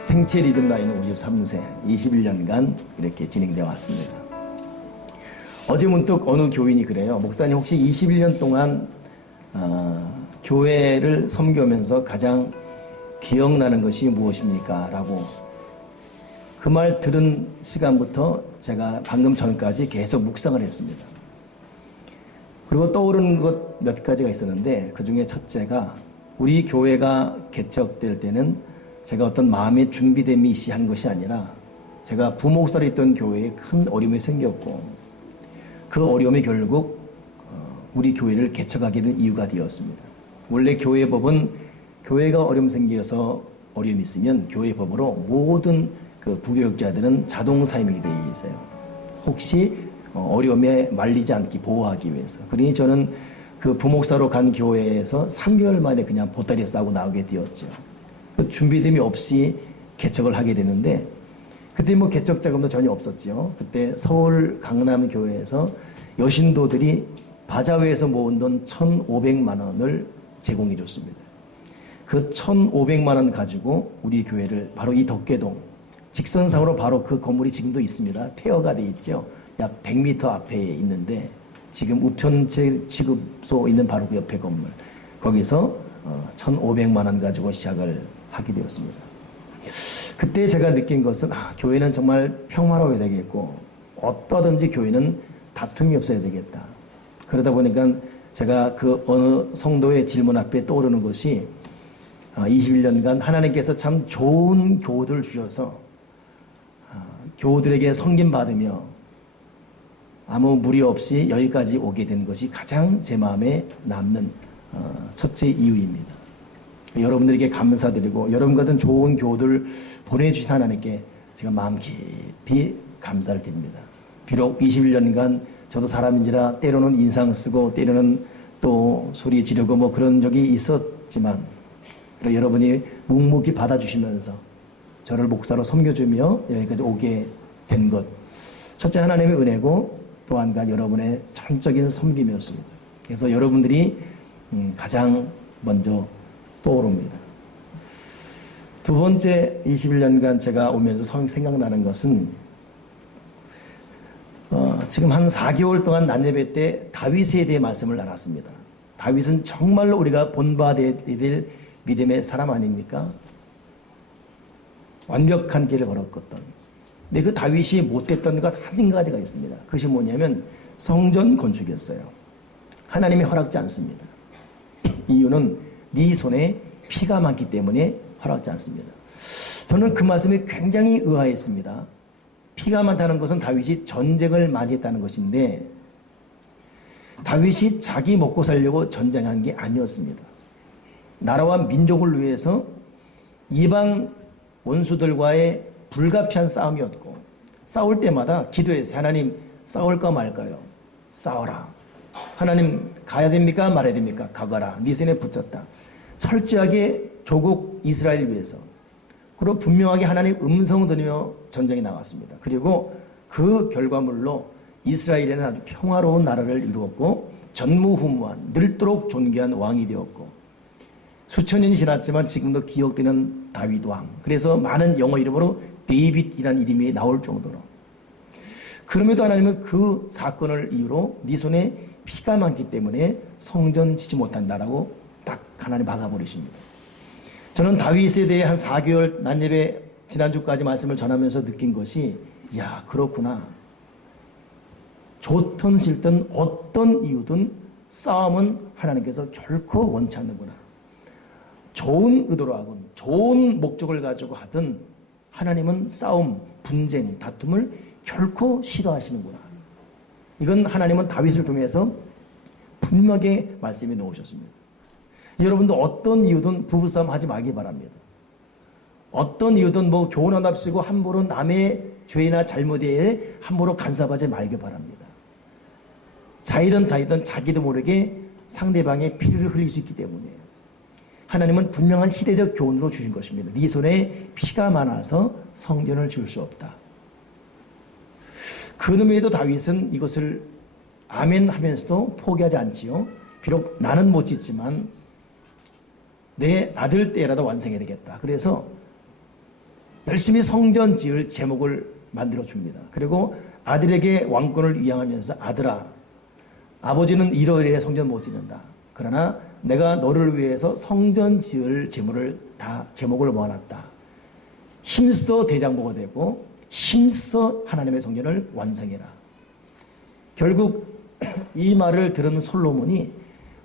생체 리듬 나이는 53세, 21년간 이렇게 진행되어 왔습니다. 어제 문득 어느 교인이 그래요. 목사님 혹시 21년 동안 교회를 섬기면서 가장 기억나는 것이 무엇입니까? 라고 그 말 들은 시간부터 제가 방금 전까지 계속 묵상을 했습니다. 그리고 떠오르는 것 몇 가지가 있었는데 그 중에 첫째가 우리 교회가 개척될 때는 제가 어떤 마음의 준비됨이 한 것이 아니라 제가 부목사로 있던 교회에 큰 어려움이 생겼고 그 어려움이 결국 우리 교회를 개척하게 된 이유가 되었습니다. 원래 교회 법은 교회가 어려움 생겨서 어려움이 있으면 교회 법으로 모든 그 부교육자들은 자동 사임이 되어 있어요. 혹시 어려움에 말리지 않기 보호하기 위해서. 그러니 저는 그 부목사로 간 교회에서 3개월 만에 그냥 보따리 싸고 나오게 되었죠. 준비됨이 없이 개척을 하게 되는데 그때 뭐 개척 자금도 전혀 없었죠. 그때 서울 강남 교회에서 여신도들이 바자회에서 모은 돈 1,500만 원을 제공해 줬습니다. 그 1,500만 원 가지고 우리 교회를 바로 이 덕계동 직선상으로 바로 그 건물이 지금도 있습니다. 폐허가 돼 있죠. 약 100m 앞에 있는데 지금 우편 취급소 있는 바로 그 옆에 건물 거기서 1,500만 원 가지고 시작을 하게 되었습니다. 그때 제가 느낀 것은 교회는 정말 평화로워야 되겠고 어떠든지 교회는 다툼이 없어야 되겠다. 그러다 보니까 제가 그 어느 성도의 질문 앞에 떠오르는 것이 21년간 하나님께서 참 좋은 교우들을 주셔서 교우들에게 섬김받으며 아무 무리 없이 여기까지 오게 된 것이 가장 제 마음에 남는 첫째 이유입니다. 여러분들에게 감사드리고 여러분 같은 좋은 교우들 보내주신 하나님께 제가 마음 깊이 감사를 드립니다. 비록 21년간 저도 사람인지라 때로는 인상 쓰고 때로는 또 소리 지르고 뭐 그런 적이 있었지만 여러분이 묵묵히 받아주시면서 저를 목사로 섬겨주며 여기까지 오게 된 것. 첫째 하나님의 은혜고 또 한 가지 여러분의 전적인 섬김이었습니다. 그래서 여러분들이 가장 먼저 떠오릅니다. 두 번째 21년간 제가 오면서 생각나는 것은 지금 한 4개월 동안 낮예배 때 다윗에 대해 말씀을 나눴습니다. 다윗은 정말로 우리가 본받아야 될 믿음의 사람 아닙니까? 완벽한 길을 걸었거든. 근데 그 다윗이 못했던 것 한 가지가 있습니다. 그것이 뭐냐면 성전 건축이었어요. 하나님이 허락지 않습니다. 이유는 네 손에 피가 많기 때문에 허락지 않습니다. 저는 그 말씀에 굉장히 의아했습니다. 피가 많다는 것은 다윗이 전쟁을 많이 했다는 것인데 다윗이 자기 먹고 살려고 전쟁한 게 아니었습니다. 나라와 민족을 위해서 이방 원수들과의 불가피한 싸움이었고 싸울 때마다 기도했어요. 하나님 싸울까 말까요? 싸워라. 하나님 가야 됩니까? 말아야 됩니까? 가거라. 네 손에 붙였다. 철저하게 조국 이스라엘 위해서 그리고 분명하게 하나님 음성 들으며 전쟁에 나갔습니다. 그리고 그 결과물로 이스라엘에는 아주 평화로운 나라를 이루었고 전무후무한 늙도록 존귀한 왕이 되었고 수천 년이 지났지만 지금도 기억되는 다윗 왕. 그래서 많은 영어 이름으로 데이빗이라는 이름이 나올 정도로. 그럼에도 하나님은 그 사건을 이유로 네 손에 피가 많기 때문에 성전 지지 못한다라고 딱 하나님 박아버리십니다. 저는 다윗에 대해 한 4개월 낮예배 지난주까지 말씀을 전하면서 느낀 것이 야 그렇구나. 좋든 싫든 어떤 이유든 싸움은 하나님께서 결코 원치 않는구나. 좋은 의도로 하건 좋은 목적을 가지고 하든 하나님은 싸움, 분쟁, 다툼을 결코 싫어하시는구나. 이건 하나님은 다윗을 통해서 분명하게 말씀해 놓으셨습니다. 여러분도 어떤 이유든 부부싸움 하지 말기 바랍니다. 어떤 이유든 뭐 교훈하답시고 함부로 남의 죄나 잘못에 함부로 간섭하지 말기 바랍니다. 자이든 다이든 자기도 모르게 상대방의 피를 흘릴 수 있기 때문에 하나님은 분명한 시대적 교훈으로 주신 것입니다. 네 손에 피가 많아서 성전을 지을 수 없다. 그놈에도 다윗은 이것을 아멘 하면서도 포기하지 않지요. 비록 나는 못 짓지만 내 아들 때라도 완성해야 되겠다. 그래서 열심히 성전 지을 제목을 만들어 줍니다. 그리고 아들에게 왕권을 위양하면서 아들아, 아버지는 이러이러해 성전 못 짓는다. 그러나 내가 너를 위해서 성전 지을 제목을 모아놨다. 힘써 대장보가 되고 힘써 하나님의 성전을 완성해라. 결국 이 말을 들은 솔로몬이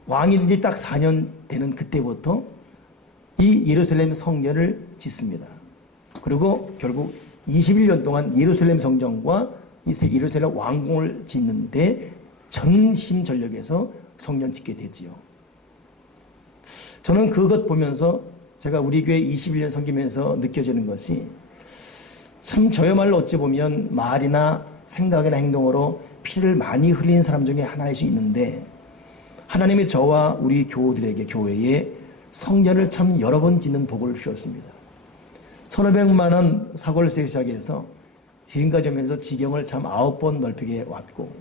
왕이 된 지 딱 4년 되는 그때부터 이 예루살렘 성전을 짓습니다. 그리고 결국 21년 동안 예루살렘 성전과 이 예루살렘 왕궁을 짓는데 전심전력해서 성전 짓게 되지요. 저는 그것 보면서 제가 우리 교회 21년 섬기면서 느껴지는 것이 참 저야말로 어찌 보면 말이나 생각이나 행동으로 피를 많이 흘린 사람 중에 하나일 수 있는데 하나님이 저와 우리 교우들에게 교회에 성전을 참 여러 번 짓는 복을 주셨습니다. 1,500만 원 사골세 시작해서 지금까지 오면서 지경을 참 9번 넓히게 왔고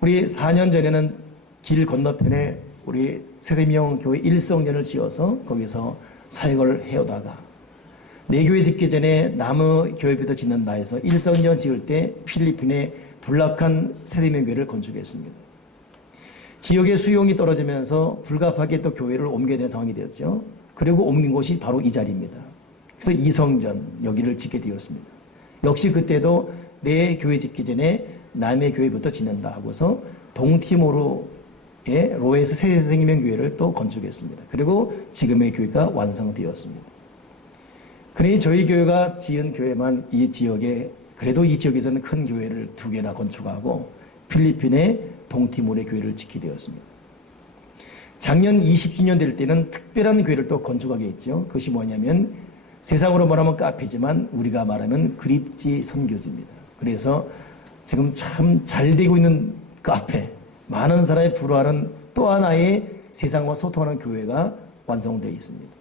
우리 4년 전에는 길 건너편에 우리 세대명 교회 1성전을 지어서 거기서 사역을 해오다가 내 교회 짓기 전에 나무 교회부터 짓는다 해서 1성전 지을 때 필리핀에 불락한 세대명 교회를 건축했습니다. 지역의 수용이 떨어지면서 불가피하게 또 교회를 옮겨야 되는 상황이 되었죠. 그리고 옮긴 곳이 바로 이 자리입니다. 그래서 이성전 여기를 짓게 되었습니다. 역시 그때도 내 교회 짓기 전에 남의 교회부터 짓는다 하고서 동티모르의 로에스 세대명 교회를 또 건축했습니다. 그리고 지금의 교회가 완성되었습니다. 그러니 저희 교회가 지은 교회만 이 지역에 그래도 이 지역에서는 큰 교회를 2개나 건축하고 필리핀의 동티모르의 교회를 짓게 되었습니다. 작년 20주년 될 때는 특별한 교회를 또 건축하게 했죠. 그것이 뭐냐면 세상으로 말하면 카페지만 우리가 말하면 그립지 선교지입니다. 그래서 지금 참 잘 되고 있는 카페, 많은 사람이 부러워하는 또 하나의 세상과 소통하는 교회가 완성되어 있습니다.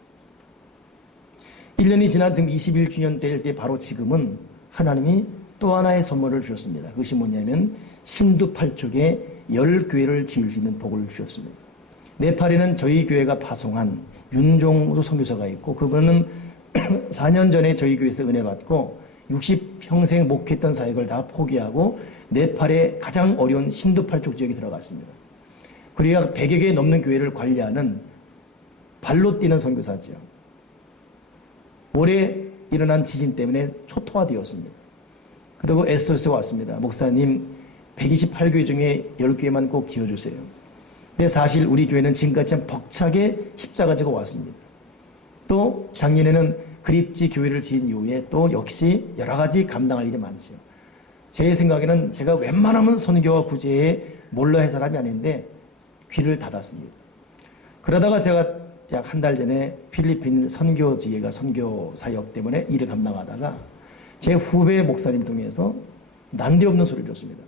1년이 지난 지금 21주년 될 때 바로 지금은 하나님이 또 하나의 선물을 주셨습니다. 그것이 뭐냐면 신두 8족에 10교회를 지을 수 있는 복을 주셨습니다. 네팔에는 저희 교회가 파송한 윤종도 선교사가 있고 그분은 4년 전에 저희 교회에서 은혜 받고 60평생 목회했던 사역을 다 포기하고 네팔의 가장 어려운 신두 8족 지역에 들어갔습니다. 그리고 100여 개 넘는 교회를 관리하는 발로 뛰는 선교사죠. 올해 일어난 지진 때문에 초토화되었습니다. 그리고 SOS 왔습니다. 목사님 128교회 중에 10교회만 꼭 지어주세요. 근데 사실 우리 교회는 지금까지 참 벅차게 십자가 지고 왔습니다. 또 작년에는 그립지 교회를 지은 이후에 또 역시 여러 가지 감당할 일이 많죠. 제 생각에는 제가 웬만하면 선교와 구제에 몰라 할 사람이 아닌데 귀를 닫았습니다. 그러다가 제가 약 한 달 전에 필리핀 선교지회가 선교 사역 때문에 일을 감당하다가 제 후배 목사님 통해서 난데없는 소리를 줬습니다.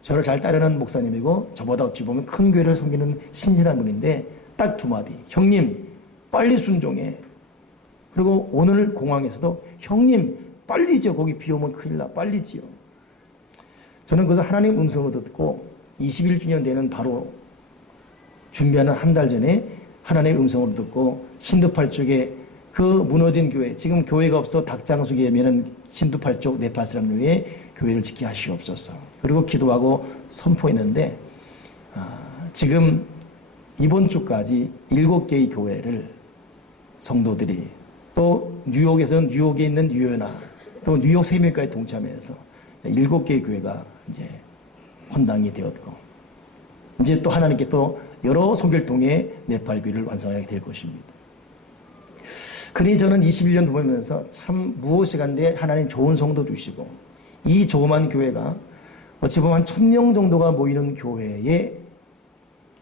저를 잘 따르는 목사님이고 저보다 어찌 보면 큰 교회를 섬기는 신실한 분인데 딱 2마디. 형님 빨리 순종해. 그리고 오늘 공항에서도 형님 빨리 지어. 거기 비 오면 큰일 나. 빨리 지어. 저는 그래서 하나님 음성을 듣고 21주년 되는 바로 준비하는 한 달 전에 하나님의 음성을 듣고 신두8족에 그 무너진 교회, 지금 교회가 없어 닭장수기 예면은 신두8족 네팔 사람 위에 교회를 짓게 하시옵소서. 그리고 기도하고 선포했는데 지금 이번 주까지 7개의 교회를 성도들이 또 뉴욕에서는 뉴욕에 있는 유연아 또 뉴욕 세명까지 동참해서 7개의 교회가 이제 헌당이 되었고 이제 또 하나님께 또 여러 선교를 통해 네팔 교회를 완성하게 될 것입니다. 그러니 저는 21년 보면서 참 무엇이 간데 하나님 좋은 성도 주시고 이 조그만 교회가 어찌 보면 한 1000명 정도가 모이는 교회의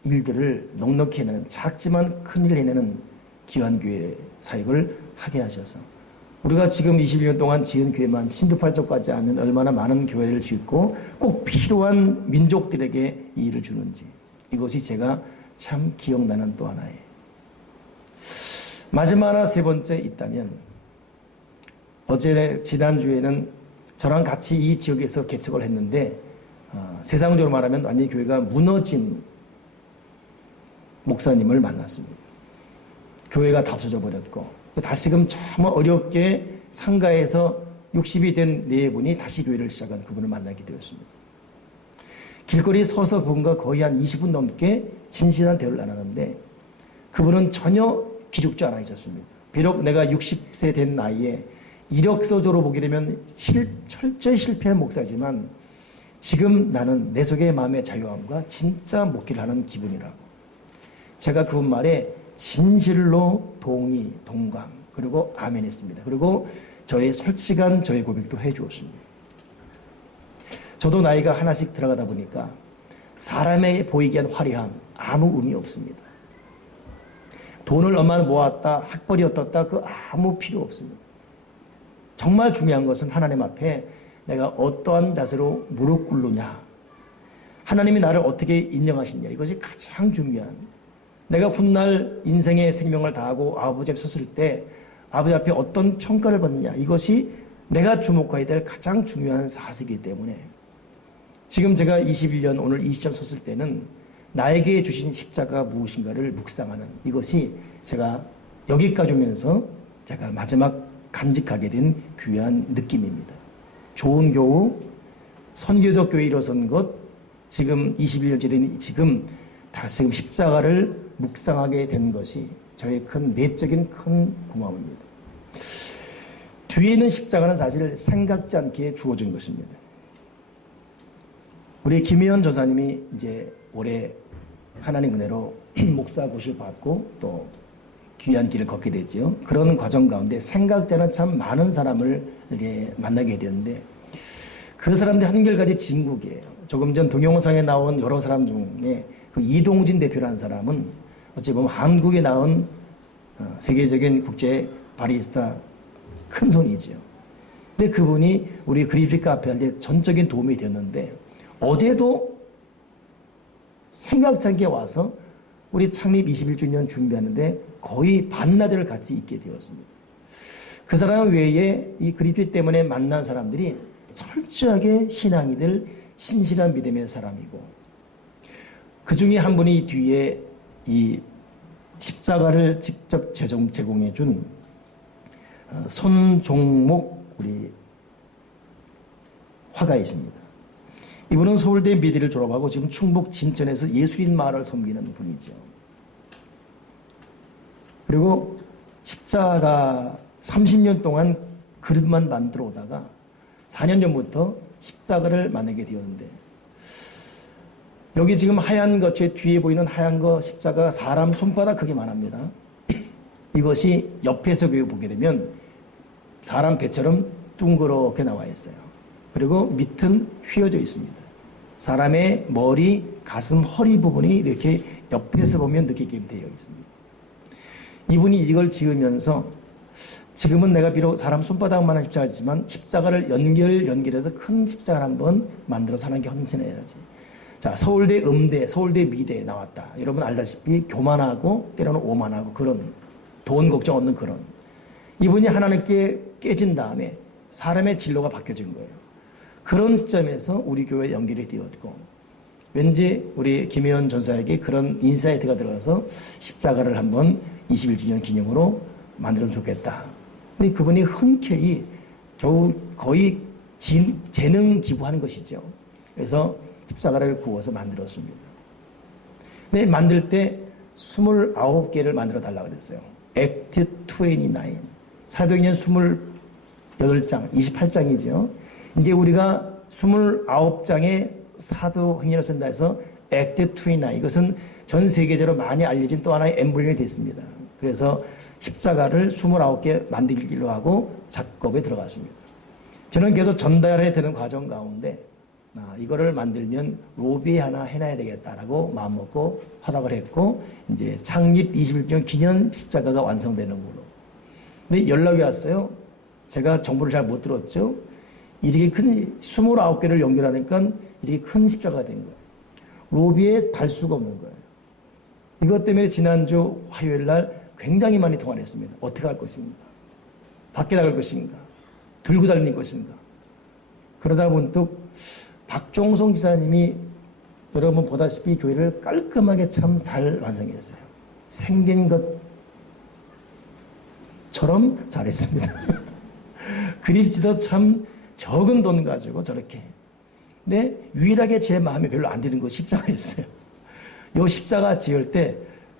일들을 넉넉히 해내는 작지만 큰일 해내는 귀한 교회 사역을 하게 하셔서 우리가 지금 21년 동안 지은 교회만 신두8족까지 하면 얼마나 많은 교회를 짓고 꼭 필요한 민족들에게 이 일을 주는지 이것이 제가 참 기억나는 또 하나의 마지막 하나 3번째 있다면 어제 지난주에는 저랑 같이 이 지역에서 개척을 했는데 세상적으로 말하면 완전히 교회가 무너진 목사님을 만났습니다. 교회가 다 없어져 버렸고 다시금 참 어렵게 상가에서 60이 된 네 분이 다시 교회를 시작한 그분을 만나게 되었습니다. 길거리 서서 그분과 거의 한 20분 넘게 진실한 대화를 나눴는데 그분은 전혀 기죽지 않아 있었습니다. 비록 내가 60세 된 나이에 이력서적으로 보게 되면 철저히 실패한 목사지만 지금 나는 내 속의 마음의 자유함과 진짜 목회를 하는 기분이라고. 제가 그분 말에 진실로 동의, 동감, 그리고 아멘 했습니다. 그리고 저의 솔직한 저의 고백도 해 주었습니다. 저도 나이가 하나씩 들어가다 보니까 사람에 보이게 한 화려함 아무 의미 없습니다. 돈을 얼마나 모았다, 학벌이 어떻다, 그 아무 필요 없습니다. 정말 중요한 것은 하나님 앞에 내가 어떠한 자세로 무릎 꿇느냐, 하나님이 나를 어떻게 인정하시냐, 이것이 가장 중요한. 내가 훗날 인생의 생명을 다하고 아버지 앞에 섰을 때 아버지 앞에 어떤 평가를 받느냐, 이것이 내가 주목해야 될 가장 중요한 사실이기 때문에 지금 제가 21년 오늘 이 시점 섰을 때는 나에게 주신 십자가가 무엇인가를 묵상하는, 이것이 제가 여기까지 오면서 제가 마지막 간직하게 된 귀한 느낌입니다. 좋은 교우, 선교적 교회 일어선 것, 지금 21년째 된 지금 십자가를 묵상하게 된 것이 저의 큰 내적인 큰 고마움입니다. 뒤에 있는 십자가는 사실 생각지 않게 주어진 것입니다. 우리 김혜연 전사님이 이제 올해 하나님 은혜로 목사 고시를 받고 또 귀한 길을 걷게 되죠. 그런 과정 가운데 생각지 않은 참 많은 사람을 이렇게 만나게 되었는데 그 사람들 한결같이 진국이에요. 조금 전 동영상에 나온 여러 사람 중에 그 이동진 대표라는 사람은 어찌 보면 한국에 나온 세계적인 국제 바리스타 큰 손이죠. 근데 그분이 우리 그리프리 카페 할 때 전적인 도움이 되었는데 어제도 생각지 않게 와서 우리 창립 21주년 준비하는데 거의 반나절을 같이 있게 되었습니다. 그 사람 외에 이 그리스도 때문에 만난 사람들이 철저하게 신앙이들 신실한 믿음의 사람이고 그 중에 한 분이 뒤에 이 십자가를 직접 제공해 준 손종목 우리 화가이십니다. 이분은 서울대 미대를 졸업하고 지금 충북 진천에서 예술인 마을을 섬기는 분이죠. 그리고 십자가 30년 동안 그릇만 만들어 오다가 4년 전부터 십자가를 만들게 되었는데 여기 지금 하얀 것, 제 뒤에 보이는 하얀 거 십자가 사람 손바닥 크기만 합니다. 이것이 옆에서 보게 되면 사람 배처럼 둥그렇게 나와 있어요. 그리고 밑은 휘어져 있습니다. 사람의 머리, 가슴, 허리 부분이 이렇게 옆에서 보면 느끼게 되어 있습니다. 이분이 이걸 지으면서 지금은 내가 비록 사람 손바닥만한 십자가지만 십자가를 연결해서 큰 십자가를 한번 만들어서 하는 게 헌신해야지. 자, 서울대 음대, 서울대 미대에 나왔다. 여러분 알다시피 교만하고 때로는 오만하고 그런 돈 걱정 없는 그런. 이분이 하나님께 깨진 다음에 사람의 진로가 바뀌어진 거예요. 그런 시점에서 우리 교회에 연결이 되었고 왠지 우리 김혜연 전사에게 그런 인사이트가 들어가서 십자가를 한번 21주년 기념으로 만들어주면 좋겠다. 근데 그분이 흔쾌히 겨우 거의 재능 기부하는 것이죠. 그래서 십자가를 구워서 만들었습니다. 근데 만들 때 29개를 만들어 달라고 그랬어요. 액트 29. 사도행전 28장, 28장이죠. 이제 우리가 29장의 사도행전을 쓴다 해서 액트 29. 이것은 전 세계적으로 많이 알려진 또 하나의 엠블렘이 됐습니다. 그래서 십자가를 29개 만들기로 하고 작업에 들어갔습니다. 저는 계속 전달해 드는 과정 가운데 이거를 만들면 로비에 하나 해놔야 되겠다라고 마음먹고 허락을 했고 이제 창립 21주년 기념 십자가가 완성되는 걸로. 근데 연락이 왔어요. 제가 정보를 잘 못 들었죠. 이렇게 큰 29개를 연결하니까 이렇게 큰 십자가가 된 거예요. 로비에 달 수가 없는 거예요. 이것 때문에 지난주 화요일 날 굉장히 많이 통화를 했습니다. 어떻게 할 것인가? 밖에 나갈 것인가? 들고 다닐 것인가? 그러다 문득 박종성 기사님이 여러분 보다시피 교회를 깔끔하게 참 잘 완성했어요. 생긴 것처럼 잘했습니다. 그립지도 참 적은 돈 가지고 저렇게. 근데 유일하게 제 마음에 별로 안 드는 거 십자가였어요. 요 십자가 지을 때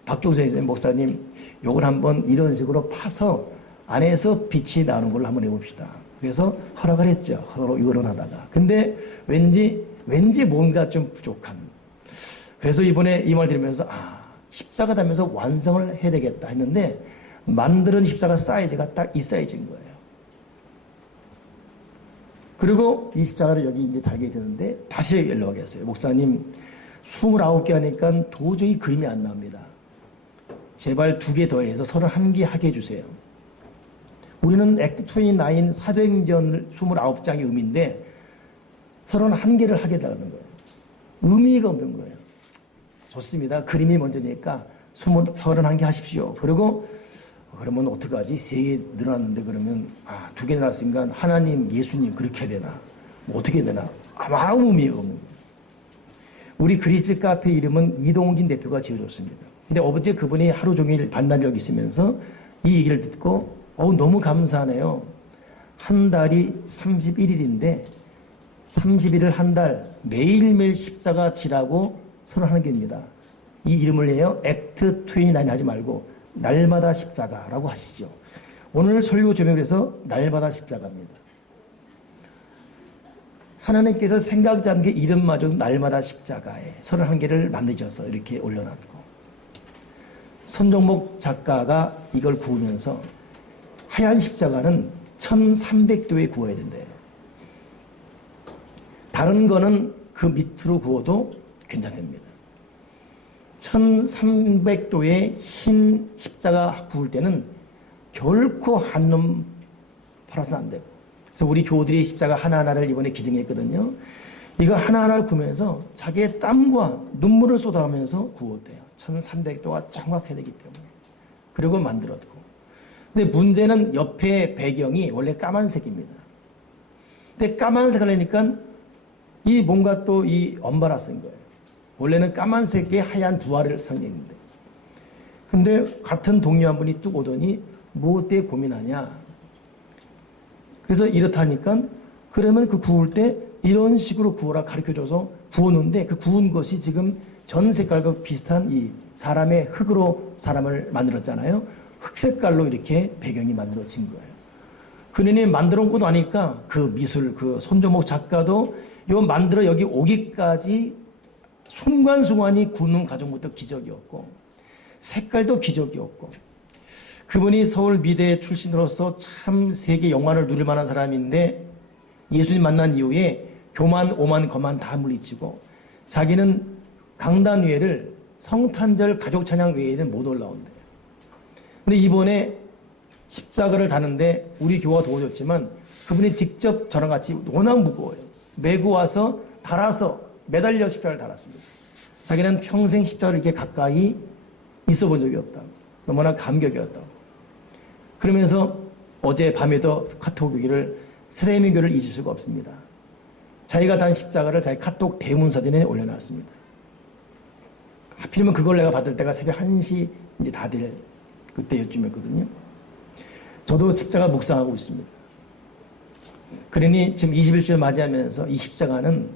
박종선 선생님 목사님 요걸 한번 이런 식으로 파서 안에서 빛이 나는 걸로 한번 해봅시다. 그래서 허락을 했죠. 서로 의논하다가. 근데 왠지 뭔가 좀 부족한. 그래서 이번에 이 말 들으면서 십자가 다면서 완성을 해야 되겠다 했는데 만드는 십자가 사이즈가 딱 이 사이즈인 거예요. 그리고 이 십자가를 여기 이제 달게 되는데 다시 연락했어요. 목사님 29개 하니까 도저히 그림이 안 나옵니다. 제발 2개 더해서 31개 하게 해주세요. 우리는 액트 29 사도행전 29장의 의미인데 31개를 하게 달라는 거예요. 의미가 없는 거예요. 좋습니다. 그림이 먼저니까 31개 하십시오. 그리고 그러면 어떡하지? 3개 늘어났는데 그러면 2개 늘어났으니까 하나님, 예수님 그렇게 해야 되나? 뭐 어떻게 해야 되나? 아무 의미가 없는 거예요. 우리 그리스 카페 이름은 이동진 대표가 지어줬습니다. 근데 어제 그분이 하루 종일 반나절 있으면서 이 얘기를 듣고 너무 감사하네요. 한 달이 31일인데 30일을 한 달 매일매일 십자가 지라고 선언하는 게입니다. 이 이름을 해요. 액트 29 하지 말고 날마다 십자가라고 하시죠. 오늘 설교 제목에서 날마다 십자가입니다. 하나님께서 생각지 않게 이름마저도 날마다 십자가에 31개를 만드셔서 이렇게 올려놨고 손정목 작가가 이걸 구우면서 하얀 십자가는 1300도에 구워야 된대요. 다른 거는 그 밑으로 구워도 괜찮답니다. 1300도의 흰 십자가 구울 때는 결코 한눈 팔아서 안 되고. 그래서 우리 교우들이 십자가 하나하나를 이번에 기증했거든요. 이거 하나하나를 구우면서 자기의 땀과 눈물을 쏟아가면서 구웠대요. 1300도가 정확해야 되기 때문에. 그리고 만들었고. 근데 문제는 옆에 배경이 원래 까만색입니다. 근데 까만색을 하니까 이 뭔가 또 이 엄바라 쓴 거예요. 원래는 까만색의 하얀 부활을 상징인데. 근데 같은 동료 한 분이 뚝 오더니 뭐 때문에 고민하냐. 그래서 이렇다니까 그러면 그 구울 때 이런 식으로 구워라 가르쳐줘서 구웠는데 그 구운 것이 지금 전 색깔과 비슷한 이 사람의 흙으로 사람을 만들었잖아요. 흑 색깔로 이렇게 배경이 만들어진 거예요. 그년이 만들어 온 것도 아니까 그 미술, 그 손조목 작가도 요 만들어 여기 오기까지 순간순간이 구는 과정부터 기적이었고 색깔도 기적이었고 그분이 서울 미대 출신으로서 참 세계 영화를 누릴 만한 사람인데 예수님 만난 이후에 교만, 오만, 거만 다 물리치고 자기는 강단 위에를 성탄절 가족 찬양 외에는 못 올라온대요. 근데 이번에 십자가를 다는데 우리 교회가 도와줬지만 그분이 직접 저랑 같이 워낙 무거워요. 메고 와서 달아서 매달려 십자가를 달았습니다. 자기는 평생 십자가를 이렇게 가까이 있어 본 적이 없다. 너무나 감격이었다고. 그러면서 어제 밤에도 카톡 오기를 세례의 교를 잊을 수가 없습니다. 자기가 단 십자가를 자기 카톡 대문 사진에 올려놨습니다. 하필이면 그걸 내가 받을 때가 새벽 1시 이제 다 될 그때쯤이었거든요. 저도 십자가 묵상하고 있습니다. 그러니 지금 21주를 맞이하면서 이 십자가는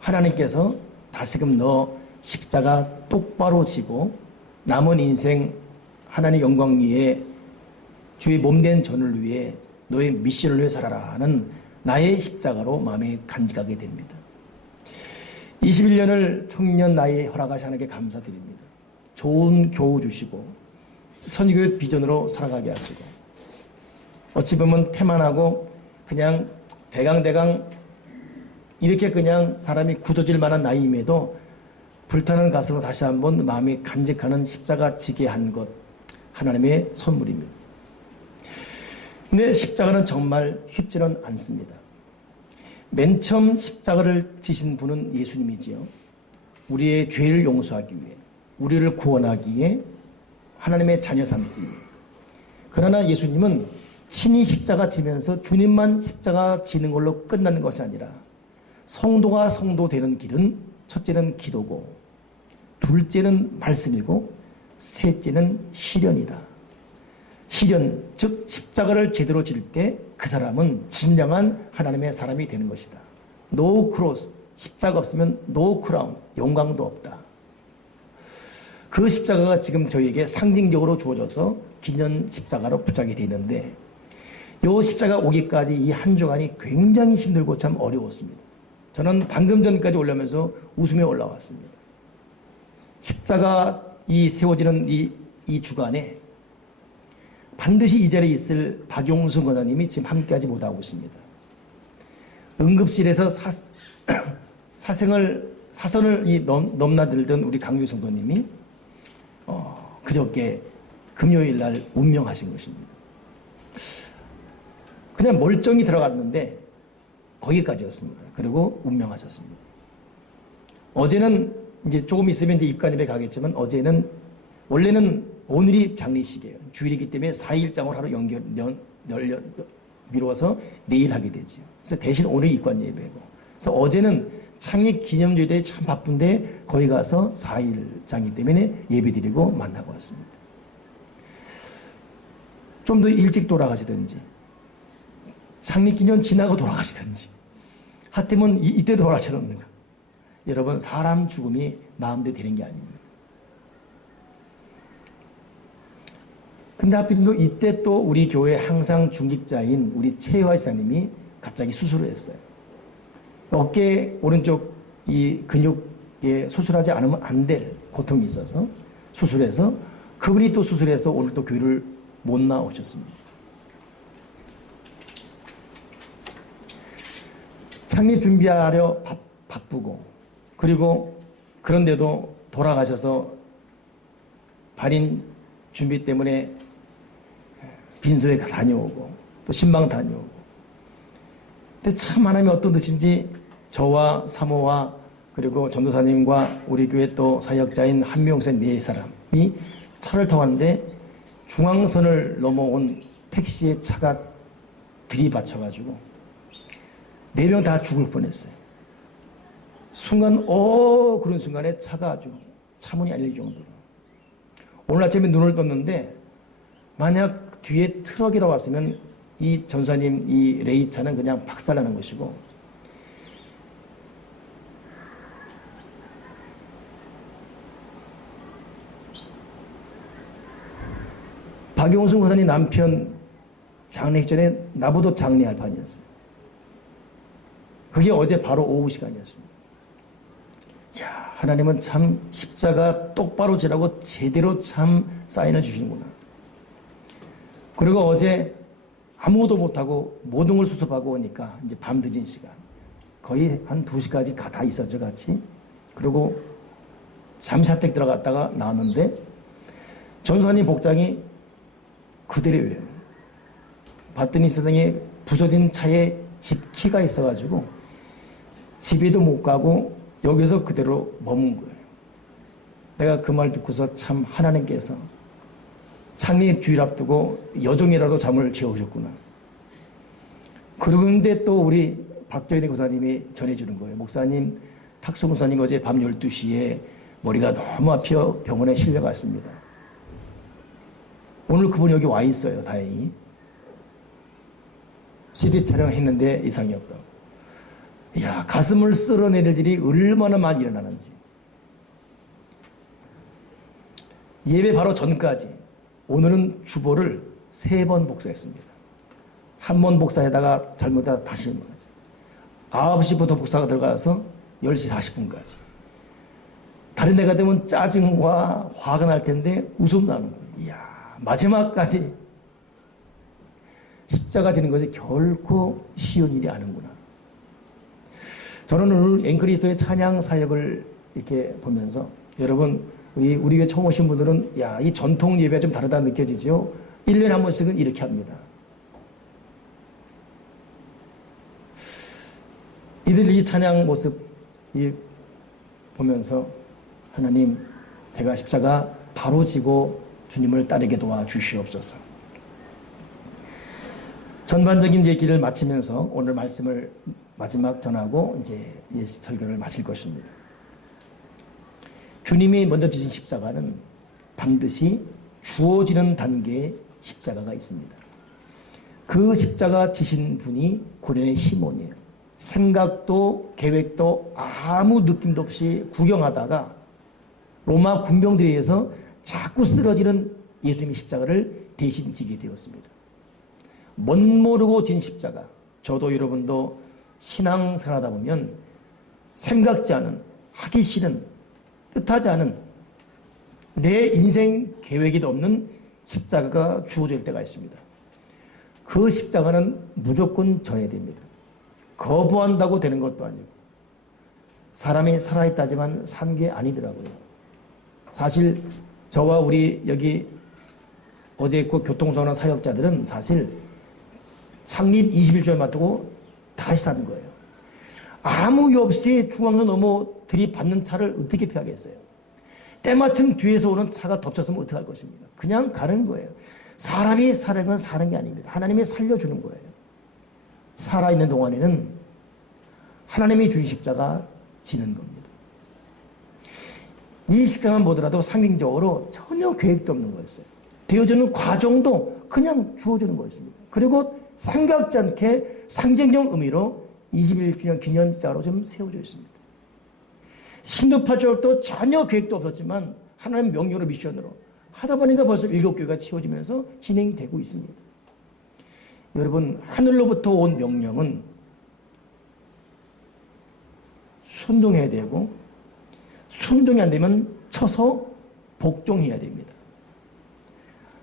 하나님께서 다시금 너 십자가 똑바로 지고 남은 인생 하나님 영광 위에 주의 몸된 전을 위해 너의 미션을 위해 살아라 하는 나의 십자가로 마음에 간직하게 됩니다. 21년을 청년 나이에 허락하시 하나님께 감사드립니다. 좋은 교우 주시고 선교의 비전으로 살아가게 하시고 어찌 보면 태만하고 그냥 대강대강 이렇게 그냥 사람이 굳어질 만한 나이임에도 불타는 가슴으로 다시 한번 마음에 간직하는 십자가 지게 한 것 하나님의 선물입니다. 근데 십자가는 정말 쉽지는 않습니다. 맨 처음 십자가를 지신 분은 예수님이지요. 우리의 죄를 용서하기 위해 우리를 구원하기에 하나님의 자녀 삼기 위해. 그러나 예수님은 친히 십자가 지면서 주님만 십자가 지는 걸로 끝나는 것이 아니라 성도가 성도 되는 길은 첫째는 기도고 둘째는 말씀이고 셋째는 시련이다. 시련, 즉 십자가를 제대로 질 때 그 사람은 진정한 하나님의 사람이 되는 것이다. No cross, 십자가 없으면 no crown, 영광도 없다. 그 십자가가 지금 저희에게 상징적으로 주어져서 기념 십자가로 붙잡게 되어 있는데, 이 십자가 오기까지 이 한 주간이 굉장히 힘들고 참 어려웠습니다. 저는 방금 전까지 올라오면서 웃으며 올라왔습니다. 십자가 이 세워지는 이 주간에 반드시 이 자리에 있을 박용순 권사님이 지금 함께하지 못하고 있습니다. 응급실에서 사선을 넘나들던 우리 강규 성도님이 그저께 금요일 날 운명하신 것입니다. 그냥 멀쩡히 들어갔는데 거기까지였습니다. 그리고 운명하셨습니다. 어제는 이제 조금 있으면 이제 입간입에 가겠지만, 어제는 원래는 오늘이 장례식이에요. 주일이기 때문에 4일장을 하루 미루어서 내일 하게 되죠. 그래서 대신 오늘 입관 예배고. 그래서 어제는 창립 기념주일에 참 바쁜데 거기 가서 4일장이기 때문에 예배 드리고 만나고 왔습니다. 좀 더 일찍 돌아가시든지, 창립 기념 지나고 돌아가시든지, 하여튼 이때 돌아가셨는가. 여러분, 사람 죽음이 마음대로 되는 게 아닙니다. 근데 하필이면 이때 또 우리 교회 항상 중직자인 우리 최화 지사님이 갑자기 수술을 했어요. 어깨 오른쪽 이 근육에 수술하지 않으면 안 될 고통이 있어서 수술해서, 그분이 또 수술해서 오늘 또 교회를 못 나오셨습니다. 창립 준비하려 바쁘고, 그리고 그런데도 돌아가셔서 발인 준비 때문에 빈소에 다녀오고 또 신방 다녀오고. 근데 참 하나님이 어떤 뜻인지 저와 사모와 그리고 전도사님과 우리 교회 또 사역자인 한명세 네 사람이 차를 타고 왔는데 중앙선을 넘어온 택시에 차가 들이받쳐가지고 4명 다 죽을 뻔했어요. 순간 그런 순간에 차가 아주 차문이 알릴 정도로. 오늘 아침에 눈을 떴는데 만약 뒤에 트럭이 나왔으면 이 전사님 이 레이차는 그냥 박살나는 것이고, 박용순 권사님 남편 장례 전에 나보다 장례할 판이었어요. 그게 어제 바로 오후 시간이었습니다. 자, 하나님은 참 십자가 똑바로 지라고 제대로 참 사인을 주시는구나. 그리고 어제 아무것도 못하고 모든 걸 수습하고 오니까 이제 밤 늦은 시간, 거의 한 2시까지 다 있었죠, 같이. 그리고 잠시사택 들어갔다가 나왔는데 전사님 복장이 그대로예요. 봤더니 세상에 부서진 차에 집 키가 있어가지고 집에도 못 가고 여기서 그대로 머문 거예요. 내가 그 말 듣고서 참 하나님께서 창립 주일 앞두고 여종이라도 잠을 재우셨구나. 그런데 또 우리 박도현의 고사님이 전해주는 거예요. 목사님, 탁소 목사님 어제 밤 12시에 머리가 너무 아파 병원에 실려갔습니다. 오늘 그분 여기 와 있어요, 다행히. CD 촬영했는데 이상이 없다고. 이야, 가슴을 쓸어내릴 일이 얼마나 많이 일어나는지. 예배 바로 전까지 오늘은 주보를 3번 복사했습니다. 한 번 복사에다가 잘못하다 다시 한 거지. 9시부터 복사가 들어가서 10시 40분까지. 다른 데가 되면 짜증과 화가 날 텐데 웃음 나는 거예요. 이야, 마지막까지 십자가 지는 것이 결코 쉬운 일이 아니구나. 저는 오늘 앵크리스도의 찬양 사역을 이렇게 보면서, 여러분, 우리 교회 처음 오신 분들은 이 전통 예배가 좀 다르다 느껴지죠? 1년에 한 번씩은 이렇게 합니다. 이들 이 찬양 모습 보면서 하나님, 제가 십자가 바로 지고 주님을 따르게 도와주시옵소서. 전반적인 얘기를 마치면서 오늘 말씀을 마지막 전하고 이제 설교를 마칠 것입니다. 주님이 먼저 지신 십자가는 반드시 주어지는 단계에 십자가가 있습니다. 그 십자가 지신 분이 구련의 시몬이에요. 생각도 계획도 아무 느낌도 없이 구경하다가 로마 군병들에 의해서 자꾸 쓰러지는 예수님의 십자가를 대신 지게 되었습니다. 멋모르고 진 십자가. 저도 여러분도 신앙생활하다 보면 생각지 않은, 하기 싫은, 뜻하지 않은, 내 인생 계획에도 없는 십자가가 주어질 때가 있습니다. 그 십자가는 무조건 져야 됩니다. 거부한다고 되는 것도 아니고, 사람이 살아있다지만 산 게 아니더라고요. 사실 저와 우리 여기 어제 그 교통사고난 사역자들은 사실 창립 21주년 맞고 다시 사는 거예요. 아무 이유 없이 중앙선 넘어 들이받는 차를 어떻게 피하겠어요? 때마침 뒤에서 오는 차가 덮쳤으면 어떡할 것입니까? 그냥 가는 거예요. 사람이 사는 건 사는 게 아닙니다. 하나님이 살려주는 거예요. 살아있는 동안에는 하나님이 주신 십자가 지는 겁니다. 이 십자가만 보더라도 상징적으로 전혀 계획도 없는 거였어요. 되어주는 과정도 그냥 주어주는 거였습니다. 그리고 생각지 않게 상징적 의미로 21주년 기념자로 좀 세워져 있습니다. 신도파적도 전혀 계획도 없었지만 하나님 명령으로 미션으로 하다 보니까 벌써 7교회가 채워지면서 진행이 되고 있습니다. 여러분, 하늘로부터 온 명령은 순종해야 되고, 순종이 안 되면 쳐서 복종해야 됩니다.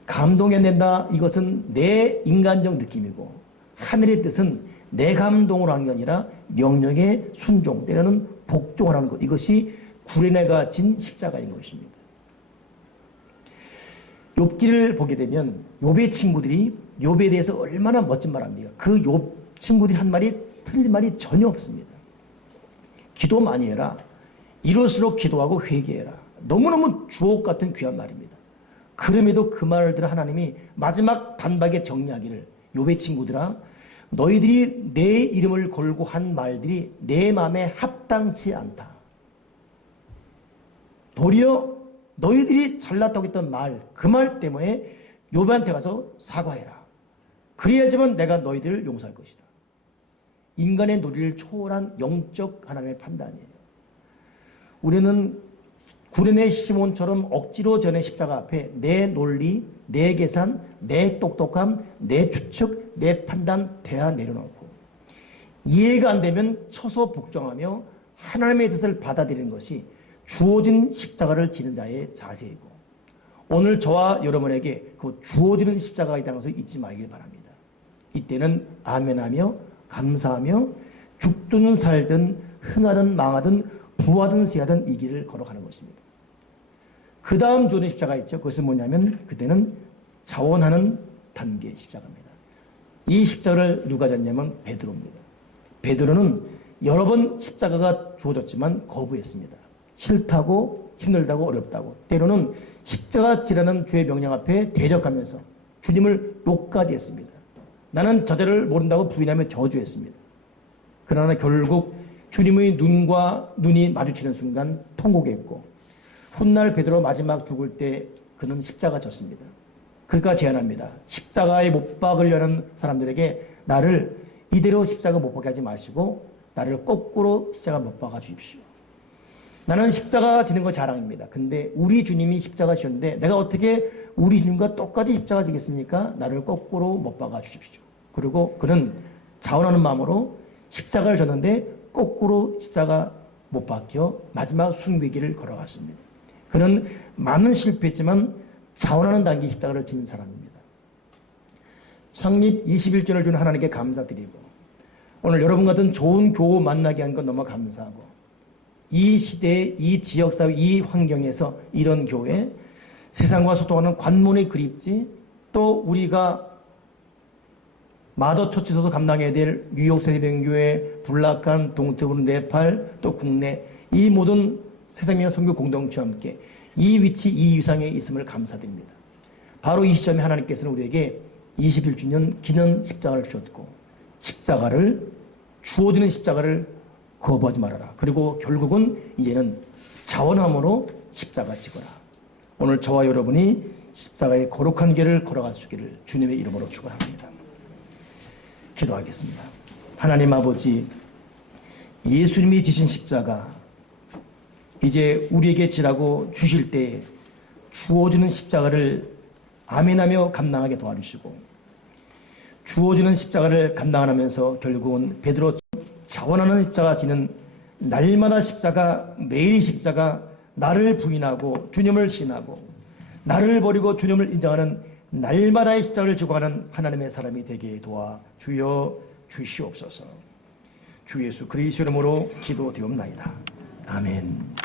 감동이 안 된다, 이것은 내 인간적 느낌이고, 하늘의 뜻은 내 감동으로 한 게 아니라 명령에 순종, 때로는 복종을 하는 것, 이것이 구레네가 진 십자가인 것입니다. 욥기를 보게 되면 욥의 친구들이 욥에 대해서 얼마나 멋진 말 합니까? 그 욥 친구들이 한 말이 틀린 말이 전혀 없습니다. 기도 많이 해라. 이럴수록 기도하고 회개해라. 너무너무 주옥 같은 귀한 말입니다. 그럼에도 그 말을 들어 하나님이 마지막 단박에 정리하기를, 욥의 친구들아, 너희들이 내 이름을 걸고 한 말들이 내 마음에 합당치 않다. 도리어 너희들이 잘났다고 했던 말, 그 말 때문에 욥한테 가서 사과해라. 그래야지만 내가 너희들을 용서할 것이다. 인간의 논리를 초월한 영적 하나님의 판단이에요. 우리는 구레네 시몬처럼 억지로 전의 십자가 앞에 내 논리, 내 계산, 내 똑똑함, 내 추측, 내 판단 대하 내려놓고 이해가 안 되면 쳐서 복종하며 하나님의 뜻을 받아들이는 것이 주어진 십자가를 지는 자의 자세이고, 오늘 저와 여러분에게 그 주어지는 십자가가 있다는 것을 잊지 말길 바랍니다. 이때는 아멘하며 감사하며 죽든 살든 흥하든 망하든 부하든 세하든 이 길을 걸어가는 것입니다. 그 다음 주어진 십자가 있죠. 그것은 뭐냐면 그때는 자원하는 단계의 십자가입니다. 이 십자가를 누가 졌냐면 베드로입니다. 베드로는 여러 번 십자가가 주어졌지만 거부했습니다. 싫다고, 힘들다고, 어렵다고, 때로는 십자가 지라는 주의 명령 앞에 대적하면서 주님을 욕까지 했습니다. 나는 저들을 모른다고 부인하며 저주했습니다. 그러나 결국 주님의 눈과 눈이 마주치는 순간 통곡했고, 훗날 베드로 마지막 죽을 때 그는 십자가 졌습니다. 그가 제안합니다. 십자가에 못 박으려는 사람들에게 나를 이대로 십자가 못 박게 하지 마시고 나를 거꾸로 십자가 못 박아 주십시오. 나는 십자가 지는 거 자랑입니다. 근데 우리 주님이 십자가 지셨는데 내가 어떻게 우리 주님과 똑같이 십자가 지겠습니까? 나를 거꾸로 못 박아 주십시오. 그리고 그는 자원하는 마음으로 십자가를 졌는데 거꾸로 십자가 못 박혀 마지막 순교길을 걸어갔습니다. 그는 많은 실패했지만 자원하는 단계 십자가를 진 사람입니다. 창립 21주년을 준 하나님께 감사드리고, 오늘 여러분 같은 좋은 교우 만나게 한 건 너무 감사하고, 이 시대에 이 지역사회 이 환경에서 이런 교회, 세상과 소통하는 관문이 그립지, 또 우리가 마더처치에서도 감당해야 될 뉴욕 세대변교회, 불락한 동태부른 네팔, 또 국내 이 모든 세상의 선교 공동체와 함께 이 위치 이 위상에 있음을 감사드립니다. 바로 이 시점에 하나님께서는 우리에게 21주년 기념 십자가를 주셨고, 십자가를 주어지는 십자가를 거부하지 말아라. 그리고 결국은 이제는 자원함으로 십자가 지거라. 오늘 저와 여러분이 십자가의 거룩한 길을 걸어갈 수 있기를 주님의 이름으로 축원합니다. 기도하겠습니다. 하나님 아버지, 예수님이 지신 십자가 이제 우리에게 지라고 주실 때 주어지는 십자가를 아멘하며 감당하게 도와주시고, 주어지는 십자가를 감당하면서 결국은 베드로 자원하는 십자가 지는 날마다 십자가, 매일 십자가, 나를 부인하고 주님을 신하고 나를 버리고 주님을 인정하는 날마다의 십자가를 지고 가는 하나님의 사람이 되게 도와 주여 주시옵소서. 주 예수 그리스도 이름으로 기도드리옵나이다. 아멘.